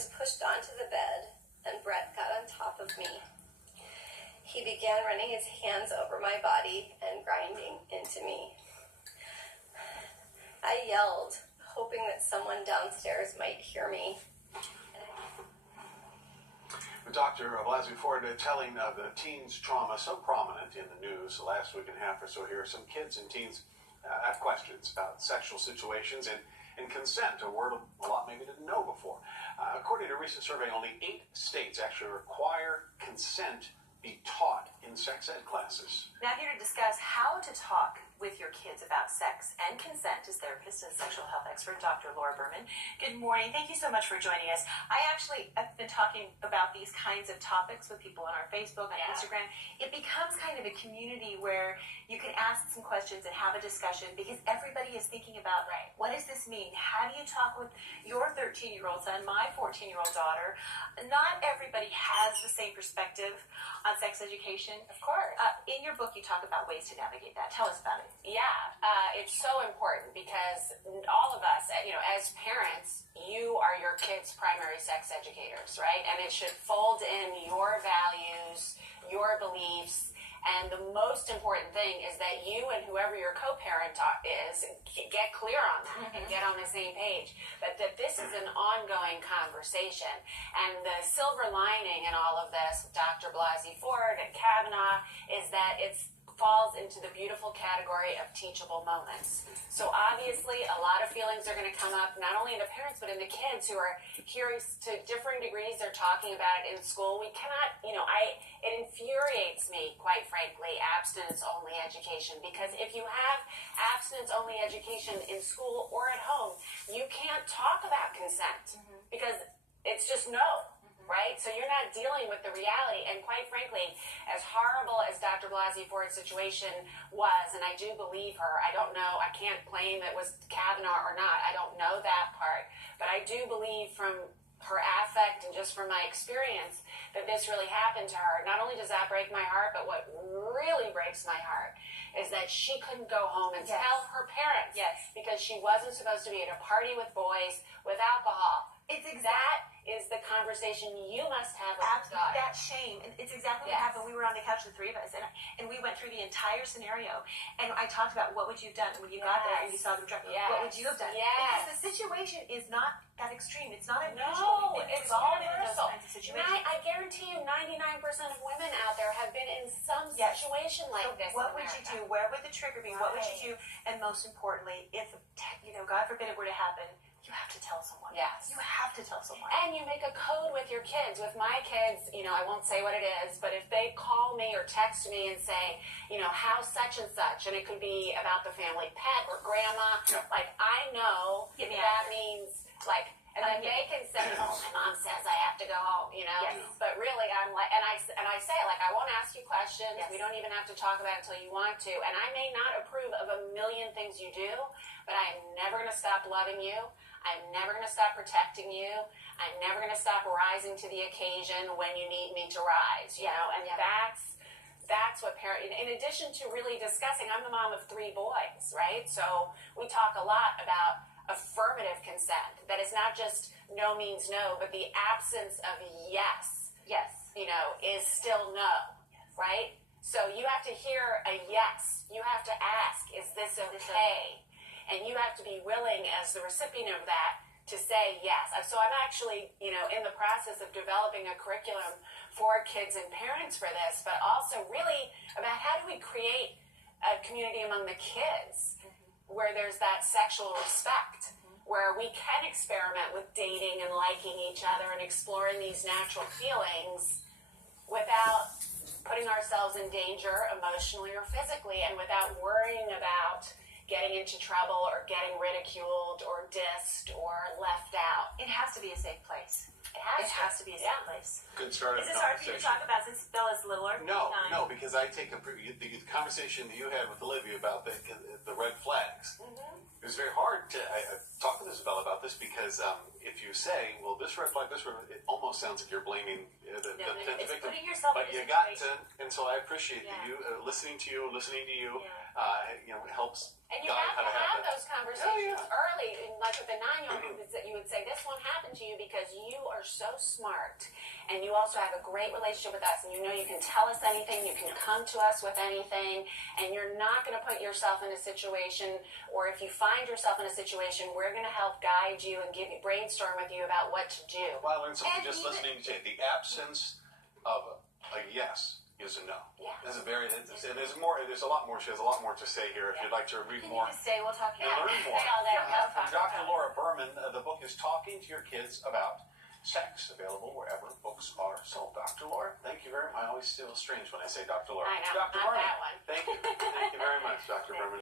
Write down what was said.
was pushed onto the bed, and Brett got on top of me. He began running his hands over my body and grinding into me. I yelled, hoping that someone downstairs might hear me. Dr. Blasey Ford telling of the teens' trauma so prominent in the news the last week and a half or so here. Some kids and teens have questions about sexual situations and consent, a word a lot maybe didn't know before. According to a recent survey, only 8 states actually require consent be taught in sex ed classes. Now here to discuss how to talk with your kids about sex and consent is therapist and sexual health expert Dr. Berman. Good morning. Thank you so much for joining us. I actually have been talking about these kinds of topics with people on our Facebook, on Instagram. It becomes kind of a community where you can ask some questions and have a discussion because everybody is thinking about, what does this mean? How do you talk with your 13-year-old son, my 14-year-old daughter? Not everybody has the same perspective on sex education. Of course. In your book, you talk about ways to navigate that. Tell us about it. Yeah, it's so important because all of us, as parents, you are your kids' primary sex educators, right? And it should fold in your values, your beliefs, and the most important thing is that you and whoever your co-parent is get clear on that and get on the same page. But that this is an ongoing conversation. And the silver lining in all of this, Dr. Blasey Ford and Kavanaugh, is that it falls into the beautiful category of teachable moments. So obviously a lot of feelings are going to come up, not only in the parents, but in the kids who are hearing to differing degrees they're talking about it in school. We cannot, it infuriates me, quite frankly, abstinence-only education, because if you have abstinence-only education in school or at home, you can't talk about consent because it's just no. Right? So you're not dealing with the reality. And quite frankly, as horrible as Dr. Blasey Ford's situation was, and I do believe her, I don't know, I can't claim it was Kavanaugh or not, I don't know that part, but I do believe from her affect and just from my experience that this really happened to her. Not only does that break my heart, but what really breaks my heart is that she couldn't go home and tell her parents because she wasn't supposed to be at a party with boys with alcohol. That is the conversation you must have with your daughter. That shame. And it's exactly what happened. We were on the couch, the three of us, and we went through the entire scenario. And I talked about what would you have done when you got there and you saw them drunk. What would you have done? Because the situation is not that extreme. It's not unusual. No, it's all universal. in those kinds of situations. I guarantee you 99% of women out there have been in some situation like this. What would you do? Where would the trigger be? What would you do? And most importantly, if, God forbid it were to happen, you have to tell someone. Yes. You have to tell someone. And you make a code with your kids. With my kids, I won't say what it is, but if they call me or text me and say, how such and such, and it could be about the family pet or grandma, I know that means, and then they can say, oh, my mom says I have to go home, But really, I'm like, and I say, I won't ask you questions. We don't even have to talk about it until you want to. And I may not approve of a million things you do, but I'm never going to stop loving you. I'm never going to stop protecting you. I'm never going to stop rising to the occasion when you need me to rise, and that's what in addition to really discussing, I'm the mom of 3 boys, right? So we talk a lot about affirmative consent, that it's not just no means no, but the absence of yes, is still no, right? So you have to hear a yes. You have to ask, is this okay? And you have to be willing, as the recipient of that, to say yes. So I'm actually, in the process of developing a curriculum for kids and parents for this, but also really about how do we create a community among the kids where there's that sexual respect, where we can experiment with dating and liking each other and exploring these natural feelings without putting ourselves in danger emotionally or physically, and without worrying about getting into trouble or getting ridiculed or dissed or left out. It has to be a safe place. It has to be a safe place. Good start. Is this hard for you to talk about since Bella's littler? No, because I take the conversation that you had with Olivia about the red flags. It was very hard to talk with Isabella about this because if you say, well, this red flag, it almost sounds like you're blaming the it's victim. putting yourself But in you a got to, situation. and so I appreciate Yeah. you listening to you. It helps. And you guide have how to have that. those conversations Oh, yeah. early, and like with the 9-year-old, that you would say, this won't happen to you because you are so smart, and you also have a great relationship with us, and you know you can tell us anything, you can come to us with anything, and you're not going to put yourself in a situation, or if you find yourself in a situation, we're going to help guide you and brainstorm with you about what to do. Well, I learned something And just even- listening to you. The absence of a yes is a no. Yeah. There's a lot more. She has a lot more to say here. If you'd like to read Can more you just say we'll talk and about learn it? more. Say all that. From Dr. Laura Berman, the book is Talking to Your Kids About Sex, available wherever books are sold. Dr. Laura, thank you very much. I always feel strange when I say Dr. Laura. I know, Dr. not Berman, that one. thank you. Thank you very much, Dr. Berman.